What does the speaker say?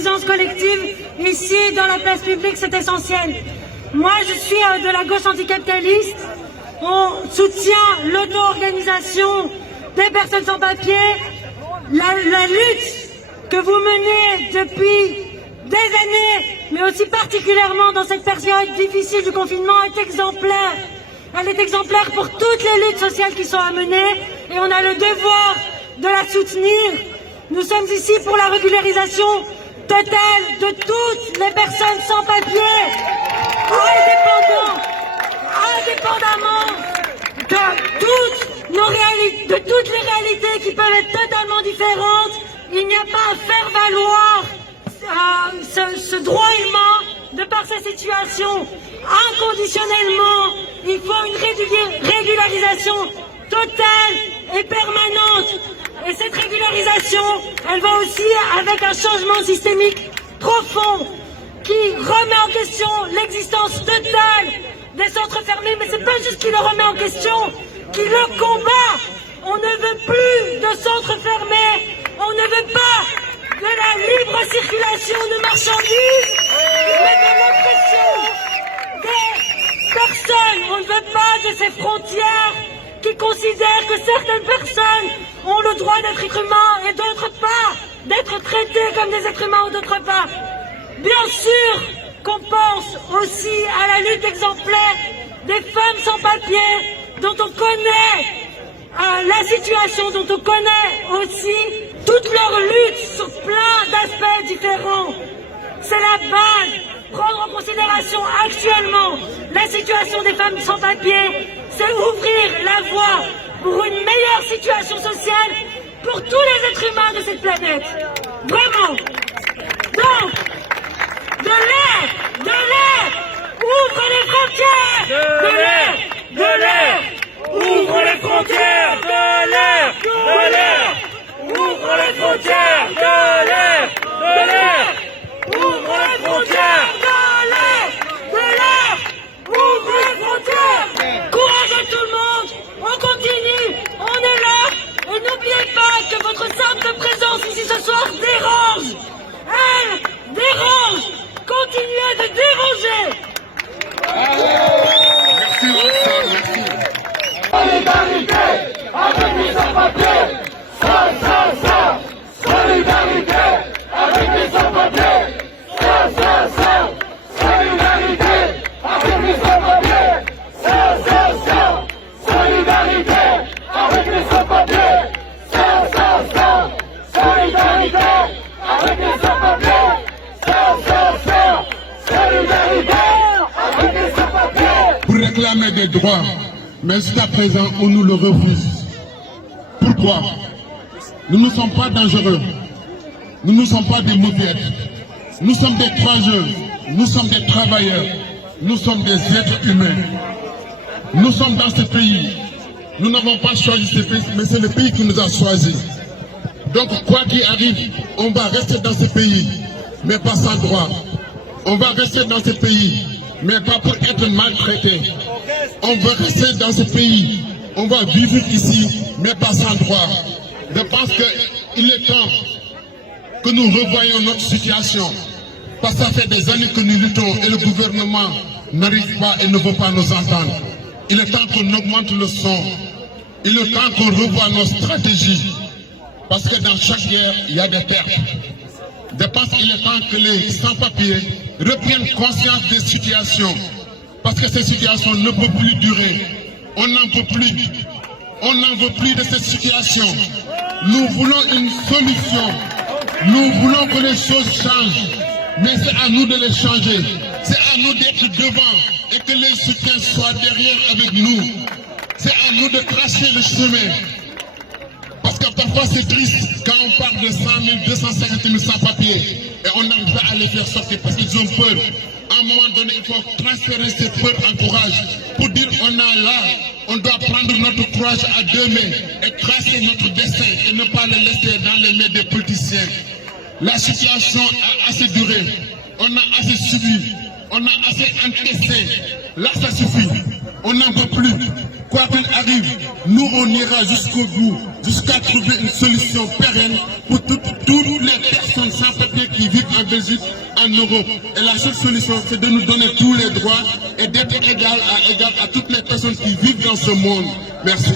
présence collective ici dans la place publique, c'est essentiel. Moi, je suis de la gauche anticapitaliste. On soutient l'auto-organisation des personnes sans papier. La lutte que vous menez depuis des années, mais aussi particulièrement dans cette période difficile du confinement, est exemplaire. Elle est exemplaire pour toutes les luttes sociales qui sont à mener et on a le devoir de la soutenir. Nous sommes ici pour la régularisation totale de toutes les personnes sans papier, indépendamment de toutes les réalités qui peuvent être totalement différentes. Il n'y a pas à faire valoir ce droit humain de par sa situation. Inconditionnellement, il faut une régularisation totale et permanente. Et cette régularisation, elle va aussi avec un changement systémique profond qui remet en question l'existence totale des centres fermés. Mais c'est pas juste qui le remet en question, qui le combat. On ne veut plus de centres fermés. On ne veut pas de la libre circulation de marchandises, mais de l'oppression des personnes. On ne veut pas de ces frontières qui considèrent que certaines personnes ont le droit d'être êtres humains et d'autres pas, d'être traités comme des êtres humains ou d'autres pas. Bien sûr qu'on pense aussi à la lutte exemplaire des femmes sans papier, dont on connaît la situation, dont on connaît aussi toute leur lutte sur plein d'aspects différents. C'est la base. Prendre en considération actuellement la situation des femmes sans papier, c'est ouvrir la voie pour une meilleure situation sociale pour tous les êtres humains de cette planète. Vraiment. Donc, de l'air, ouvre les frontières, de l'air, ouvre les frontières, de l'air, ouvre les frontières, de l'air, ouvre les frontières, ouvre les frontières. Courage à tout le monde, on continue, on est là, et n'oubliez pas que votre simple présence ici ce soir dérange. Elle dérange, continuez de déranger. Merci, merci. Solidarité avec les sans-papiers, ça. Solidarité avec les sans-papiers, ça. Solidarité avec les sans-papiers, ça. Solidarité avec les sans-papiers, ça. Solidarité avec les sans-papiers, ça. Solidarité avec les sans-papiers. Pour réclamer des droits, mais jusqu'à présent, on nous le refuse. Pourquoi? Nous ne sommes pas dangereux. Nous ne sommes pas des mauvais. Nous sommes des courageux. Nous sommes des travailleurs. Nous sommes des êtres humains. Nous sommes dans ce pays. Nous n'avons pas choisi ce pays, mais c'est le pays qui nous a choisis. Donc, quoi qu'il arrive, on va rester dans ce pays, mais pas sans droit. On va rester dans ce pays, mais pas pour être maltraité. On veut rester dans ce pays, on va vivre ici, mais pas sans droit. Je pense qu'il est temps que nous revoyions notre situation. Parce que ça fait des années que nous luttons et le gouvernement n'arrive pas et ne veut pas nous entendre. Il est temps qu'on augmente le son. Il est temps qu'on revoie nos stratégies. Parce que dans chaque guerre, il y a des pertes. Je pense qu'il est temps que les sans-papiers reprennent conscience des situations. Parce que ces situations ne peuvent plus durer. On n'en peut plus. On n'en veut plus de cette situation. Nous voulons une solution. Nous voulons que les choses changent. Mais c'est à nous de les changer. C'est à nous d'être devant et que les soutiens soient derrière avec nous. C'est à nous de tracer le chemin. Parce que parfois c'est triste quand on parle de 100 000, 250 000 sans-papiers et on n'arrive pas à les faire sortir parce qu'ils ont peur. À un moment donné, il faut transférer cette peur en courage pour dire on a là, on doit prendre notre courage à deux mains et tracer notre destin et ne pas le laisser dans les mains des politiciens. La situation a assez duré, on a assez subi, on a assez encaissé. Là, ça suffit, on n'en veut plus. Quoi qu'il arrive, nous on ira jusqu'au bout, jusqu'à trouver une solution pérenne pour toutes les personnes sans papier qui vivent en Belgique, en Europe. Et la seule solution, c'est de nous donner tous les droits et d'être égal à toutes les personnes qui vivent dans ce monde. Merci.